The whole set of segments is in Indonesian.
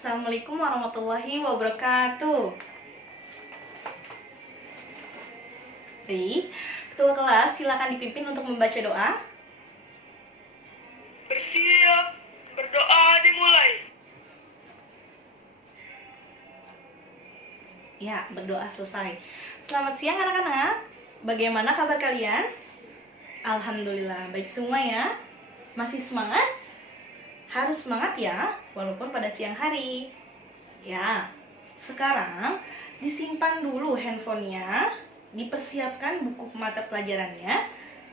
Assalamualaikum warahmatullahi wabarakatuh. Baik, ketua kelas silakan dipimpin untuk membaca doa. Bersiap, berdoa dimulai. Ya, berdoa selesai. Selamat siang anak-anak. Bagaimana kabar kalian? Alhamdulillah, baik semua ya. Masih semangat? Harus semangat ya, walaupun pada siang hari. Ya, sekarang disimpan dulu handphonenya, dipersiapkan buku mata pelajarannya,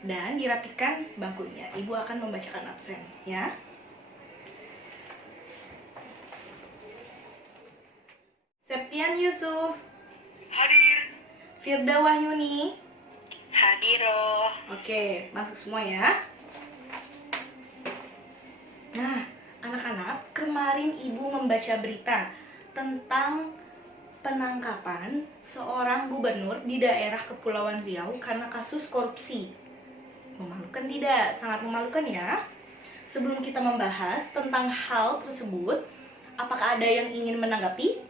dan dirapikan bangkunya. Ibu akan membacakan absen ya. Septian Yusuf, Hadir. Firda Wahyuni. Hadiroh. Oke, masuk semua ya. Nah, anak-anak, kemarin ibu membaca berita tentang penangkapan seorang gubernur di daerah Kepulauan Riau karena kasus korupsi. Memalukan tidak? Sangat memalukan ya. Sebelum kita membahas tentang hal tersebut, apakah ada yang ingin menanggapi?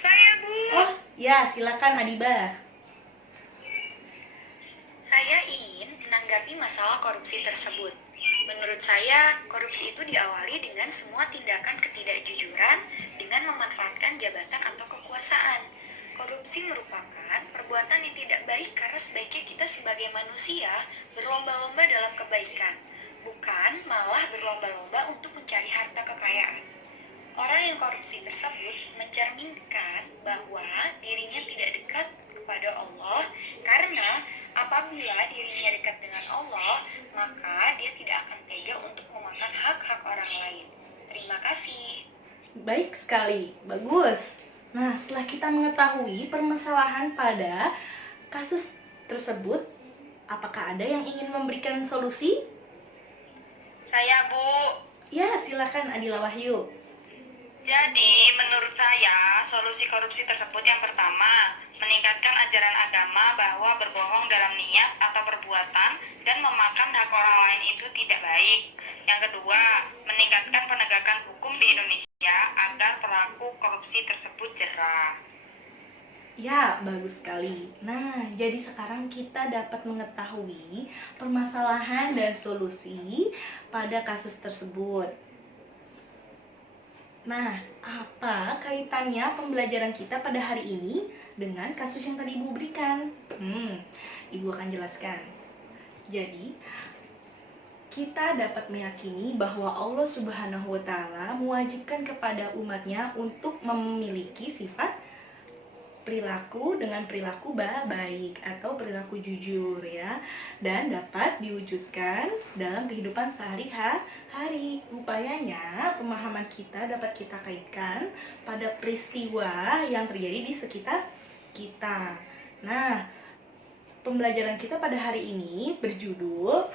Saya, Bu. Oh, ya, silakan Adibah. Saya ingin menanggapi masalah korupsi tersebut. Menurut saya, korupsi itu diawali dengan semua tindakan ketidakjujuran dengan memanfaatkan jabatan atau kekuasaan. Korupsi merupakan perbuatan yang tidak baik karena sebaiknya kita sebagai manusia berlomba-lomba dalam kebaikan, bukan malah berlomba-lomba untuk mencari harta kekayaan. Orang yang korupsi tersebut mencerminkan bahwa dirinya tidak dekat kepada Allah karena apabila dirinya dekat dengan Allah, maka dia tidak akan tega untuk memakan hak-hak orang lain. Terima kasih. Baik sekali, bagus. Nah, setelah kita mengetahui permasalahan pada kasus tersebut, apakah ada yang ingin memberikan solusi? Saya, Bu. Ya, silakan Adila Wahyu. Jadi, menurut saya, solusi korupsi tersebut yang pertama, meningkatkan ajaran agama bahwa berbohong dalam niat atau perbuatan dan memakan hak orang lain itu tidak baik. Yang kedua, meningkatkan penegakan hukum di Indonesia agar pelaku korupsi tersebut jera. Ya, bagus sekali. Nah, jadi sekarang kita dapat mengetahui permasalahan dan solusi pada kasus tersebut. Nah, apa kaitannya pembelajaran kita pada hari ini dengan kasus yang tadi Ibu berikan? Ibu akan jelaskan. Jadi, kita dapat meyakini bahwa Allah Subhanahu wa Ta'ala mewajibkan kepada umatnya untuk memiliki sifat perilaku dengan perilaku baik atau perilaku jujur ya, dan dapat diwujudkan dalam kehidupan sehari-hari. Upayanya pemahaman kita dapat kita kaitkan pada peristiwa yang terjadi di sekitar kita. Nah, pembelajaran kita pada hari ini berjudul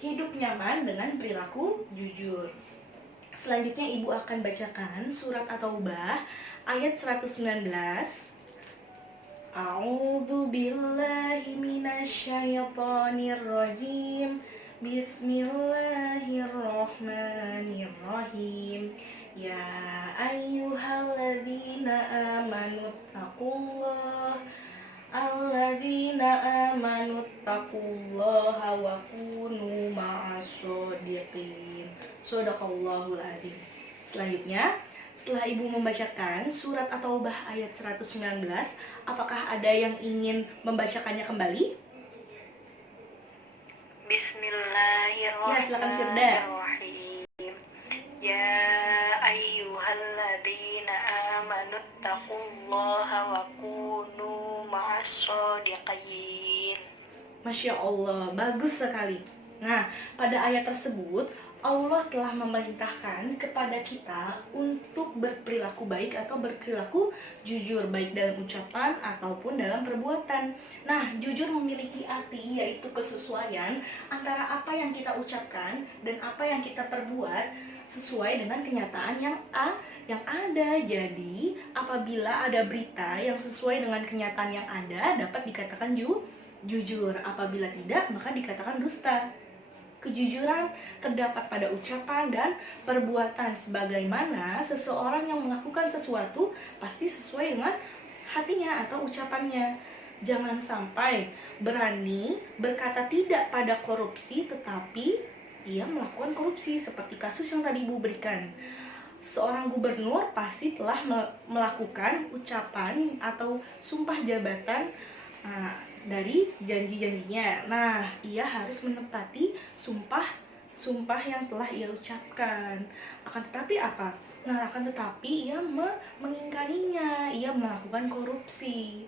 Hidup Nyaman dengan Perilaku Jujur. Selanjutnya Ibu akan bacakan surat At-Taubah ayat 119. A'udzu billahi minasyaitonir rajim. Bismillahirrahmanirrahim. Ya ayyuhalladzina amanu taqullaha wa kunu ma'as-shodiqin. Shadaqallahul adzim. Selanjutnya, setelah Ibu membacakan surat At-Taubah ayat 119, apakah ada yang ingin membacakannya kembali? Bismillahirrahmanirrahim. Ya ayyuhalladzina amanu taqullaha wa kunu ma'as-shodiqin. Masya Allah, bagus sekali. Nah, pada ayat tersebut Allah telah memerintahkan kepada kita untuk berperilaku baik atau berperilaku jujur, baik dalam ucapan ataupun dalam perbuatan. Nah, jujur memiliki arti yaitu kesesuaian antara apa yang kita ucapkan dan apa yang kita perbuat sesuai dengan kenyataan yang ada. Jadi, apabila ada berita yang sesuai dengan kenyataan yang ada, dapat dikatakan jujur. Apabila tidak, maka dikatakan dusta. Kejujuran terdapat pada ucapan dan perbuatan, sebagaimana seseorang yang melakukan sesuatu pasti sesuai dengan hatinya atau ucapannya. Jangan sampai berani berkata tidak pada korupsi tetapi ia melakukan korupsi, seperti kasus yang tadi Ibu berikan. Seorang gubernur pasti telah melakukan ucapan atau sumpah jabatan dari janji-janjinya. Nah, ia harus menepati sumpah yang telah ia ucapkan. Akan tetapi apa? Nah, akan tetapi ia mengingkarinya, ia melakukan korupsi.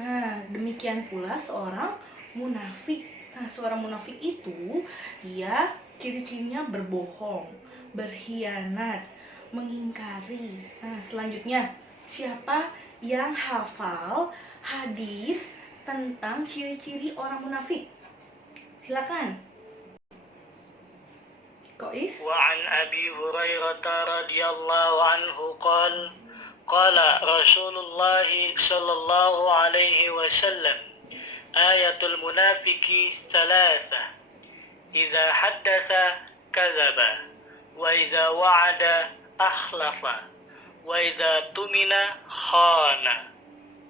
Nah, demikian pula seorang munafik. Nah, seorang munafik itu ia ciri-cirinya berbohong, berkhianat, mengingkari. Nah, selanjutnya, siapa yang hafal hadis tentang ciri-ciri orang munafik? Silakan. Kois. وعن أبي هريرة رضي الله عنه قال قال رسول الله صلى الله عليه وسلم آية المنافق ثلاثة إذا حدث كذب وإذا وعد أخلف وإذا تمن خان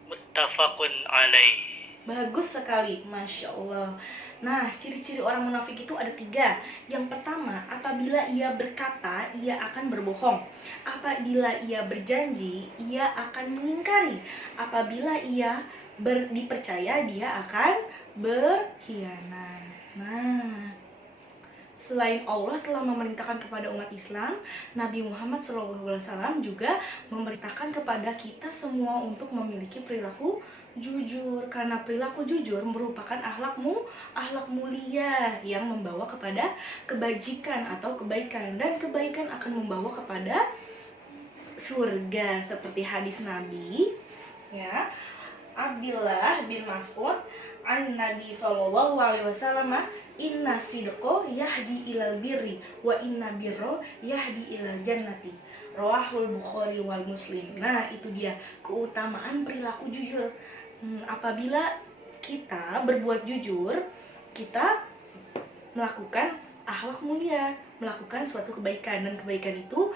متفق عليه. Bagus sekali, Masya Allah. Nah, ciri-ciri orang munafik itu ada 3. Yang pertama, apabila ia berkata, ia akan berbohong. Apabila ia berjanji, ia akan mengingkari. Apabila ia dipercaya, dia akan berkhianat. Nah, selain Allah telah memerintahkan kepada umat Islam, Nabi Muhammad SAW juga memerintahkan kepada kita semua untuk memiliki perilaku jujur, karena perilaku jujur merupakan akhlak mulia yang membawa kepada kebajikan atau kebaikan, dan kebaikan akan membawa kepada surga, seperti hadis Nabi ya, Abdullah bin Mas'ud an Nabi sallallahu alaihi wasallam, inna sidqo yahdi ilal birri wa inna birro yahdi ilal jannati, rawahul Bukhari wal Muslim. Nah, itu dia keutamaan perilaku jujur. Apabila kita berbuat jujur, kita melakukan akhlak mulia, melakukan suatu kebaikan, dan kebaikan itu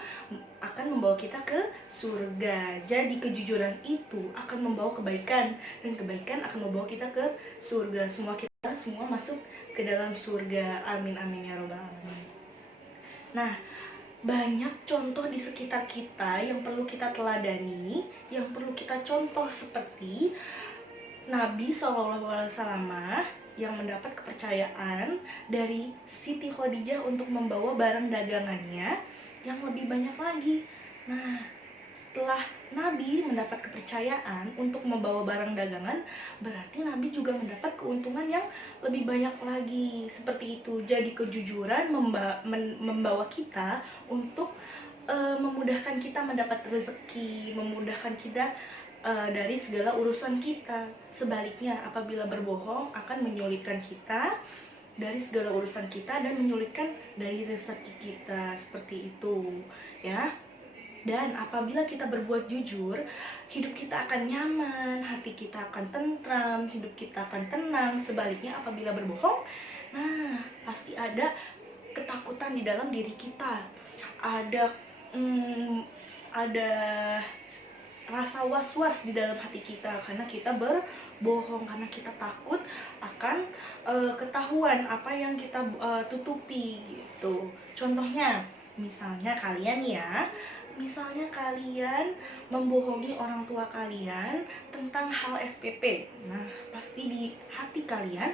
akan membawa kita ke surga. Jadi kejujuran itu akan membawa kebaikan, dan kebaikan akan membawa kita ke surga. Kita semua masuk ke dalam surga. Amin amin ya robbal alamin. Nah, banyak contoh di sekitar kita yang perlu kita teladani, yang perlu kita contoh, seperti Nabi SAW yang mendapat kepercayaan dari Siti Khadijah untuk membawa barang dagangannya yang lebih banyak lagi. Nah, setelah Nabi mendapat kepercayaan untuk membawa barang dagangan, berarti Nabi juga mendapat keuntungan yang lebih banyak lagi. Seperti itu. Jadi kejujuran membawa kita untuk memudahkan kita mendapat rezeki, memudahkan kita dari segala urusan kita. Sebaliknya, apabila berbohong akan menyulitkan kita dari segala urusan kita dan menyulitkan dari rezeki kita, seperti itu ya. Dan apabila kita berbuat jujur, hidup kita akan nyaman, hati kita akan tentram, hidup kita akan tenang. Sebaliknya, apabila berbohong, nah pasti ada ketakutan di dalam diri kita, ada rasa was-was di dalam hati kita karena kita berbohong, karena kita takut akan ketahuan apa yang kita tutupi gitu. Contohnya, misalnya kalian membohongi orang tua kalian tentang hal SPP. Nah, pasti di hati kalian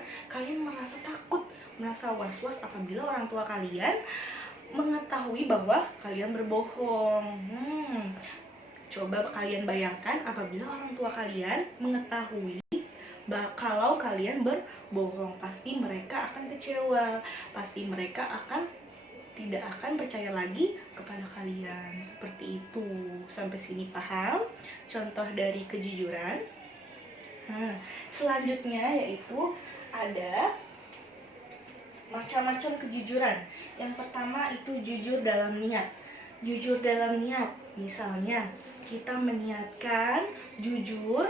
merasa takut, merasa was-was apabila orang tua kalian mengetahui bahwa kalian berbohong. Coba kalian bayangkan apabila orang tua kalian mengetahui kalau kalian berbohong, pasti mereka akan kecewa, pasti mereka tidak akan percaya lagi kepada kalian. Seperti itu. Sampai sini paham contoh dari kejujuran? Selanjutnya yaitu ada macam-macam kejujuran. Yang pertama itu jujur dalam niat. Jujur dalam niat, misalnya kita meniatkan jujur,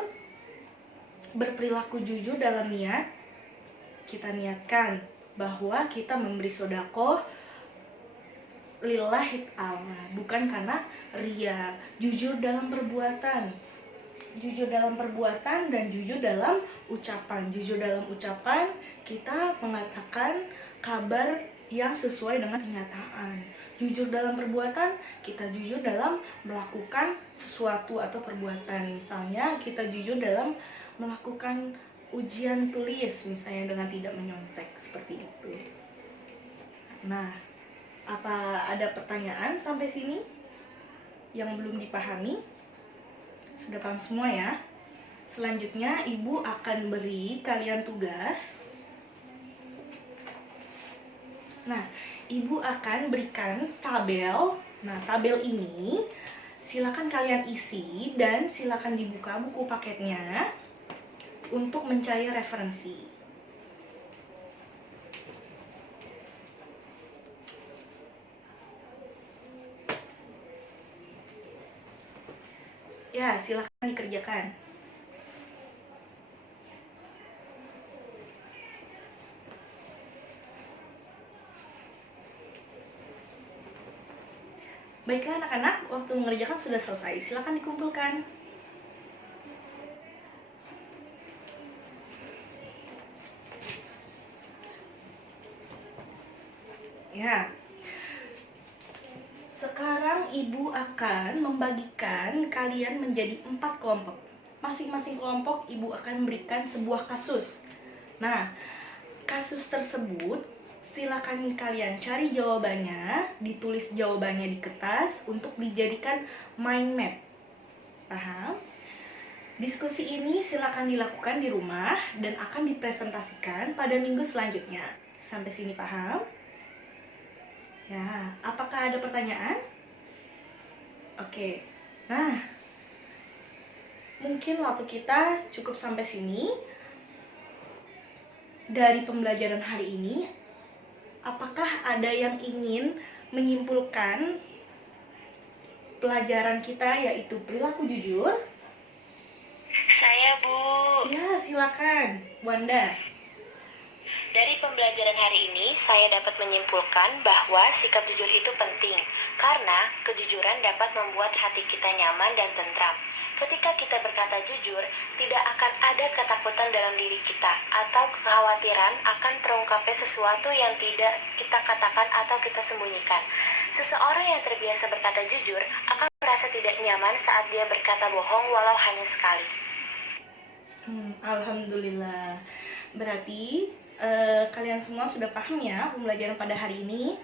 berperilaku jujur dalam niat. Kita niatkan bahwa kita memberi sedekah lillahi ta'ala, bukan karena ria. Jujur dalam perbuatan, dan jujur dalam ucapan. Jujur dalam ucapan, kita mengatakan kabar yang sesuai dengan kenyataan. Jujur dalam perbuatan, kita jujur dalam melakukan sesuatu atau perbuatan. Misalnya kita jujur dalam melakukan ujian tulis, misalnya dengan tidak menyontek, seperti itu. Nah, apa ada pertanyaan sampai sini yang belum dipahami? Sudah paham semua ya? Selanjutnya Ibu akan beri kalian tugas. Nah, Ibu akan berikan tabel. Nah, tabel ini silakan kalian isi dan silakan dibuka buku paketnya untuk mencari referensi. Ya, silakan dikerjakan. Baiklah anak-anak, waktu mengerjakan sudah selesai. Silakan dikumpulkan. Ya. Sekarang Ibu akan membagikan kalian menjadi 4 kelompok. Masing-masing kelompok Ibu akan memberikan sebuah kasus. Nah, kasus tersebut silakan kalian cari jawabannya, ditulis jawabannya di kertas untuk dijadikan mind map. Paham? Diskusi ini silakan dilakukan di rumah dan akan dipresentasikan pada minggu selanjutnya. Sampai sini paham? Ya, apakah ada pertanyaan? Oke. Nah, mungkin waktu kita cukup sampai sini. Dari pembelajaran hari ini, apakah ada yang ingin menyimpulkan pelajaran kita yaitu perilaku jujur? Saya, Bu. Ya, silakan, Wanda. Dari pembelajaran hari ini, saya dapat menyimpulkan bahwa sikap jujur itu penting, karena kejujuran dapat membuat hati kita nyaman dan tentram. Ketika kita berkata jujur, tidak akan ada ketakutan dalam diri kita atau kekhawatiran akan terungkapnya sesuatu yang tidak kita katakan atau kita sembunyikan. Seseorang yang terbiasa berkata jujur akan merasa tidak nyaman saat dia berkata bohong walau hanya sekali. Alhamdulillah. Berarti kalian semua sudah paham ya pembelajaran pada hari ini.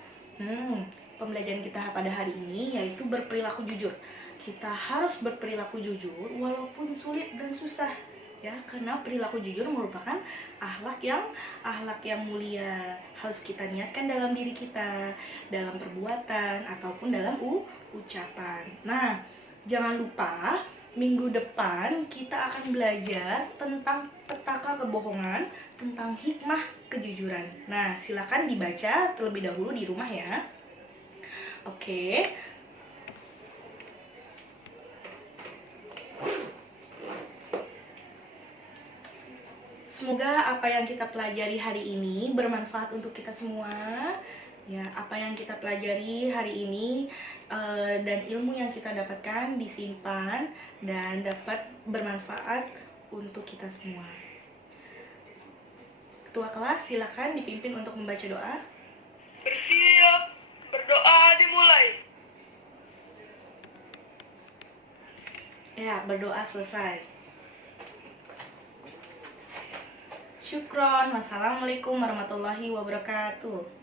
Pembelajaran kita pada hari ini yaitu berperilaku jujur. Kita harus berperilaku jujur walaupun sulit dan susah ya, karena perilaku jujur merupakan akhlak yang mulia. Harus kita niatkan dalam diri kita, dalam perbuatan ataupun dalam ucapan. Nah, jangan lupa minggu depan kita akan belajar tentang petaka kebohongan, tentang hikmah kejujuran. Nah, silakan dibaca terlebih dahulu di rumah ya. Oke. Semoga apa yang kita pelajari hari ini bermanfaat untuk kita semua. Ya, apa yang kita pelajari hari ini dan ilmu yang kita dapatkan disimpan dan dapat bermanfaat untuk kita semua. Ketua kelas, silakan dipimpin untuk membaca doa. Bersiap, berdoa dimulai. Ya, berdoa selesai. Syukron. Wassalamualaikum warahmatullahi wabarakatuh.